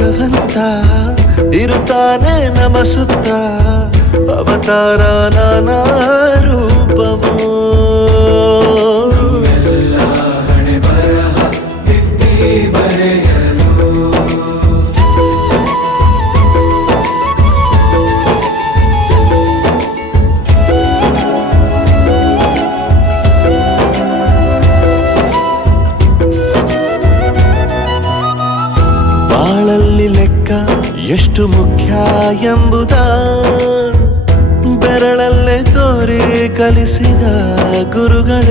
ಭಗವಂತ ಇರುತ್ತಾನೆ ನಮ ಸುತ್ತ ಅವತಾರ ನಾನಾ ರೂಪವೋ ಬಾಳಲ್ಲಿ ಲೆಕ್ಕ ಎಷ್ಟು ಮುಖ್ಯ ಎಂಬುದ ಬೆರಳಲ್ಲೇ ತೋರಿ ಕಲಿಸಿದ ಗುರುಗಳೇ.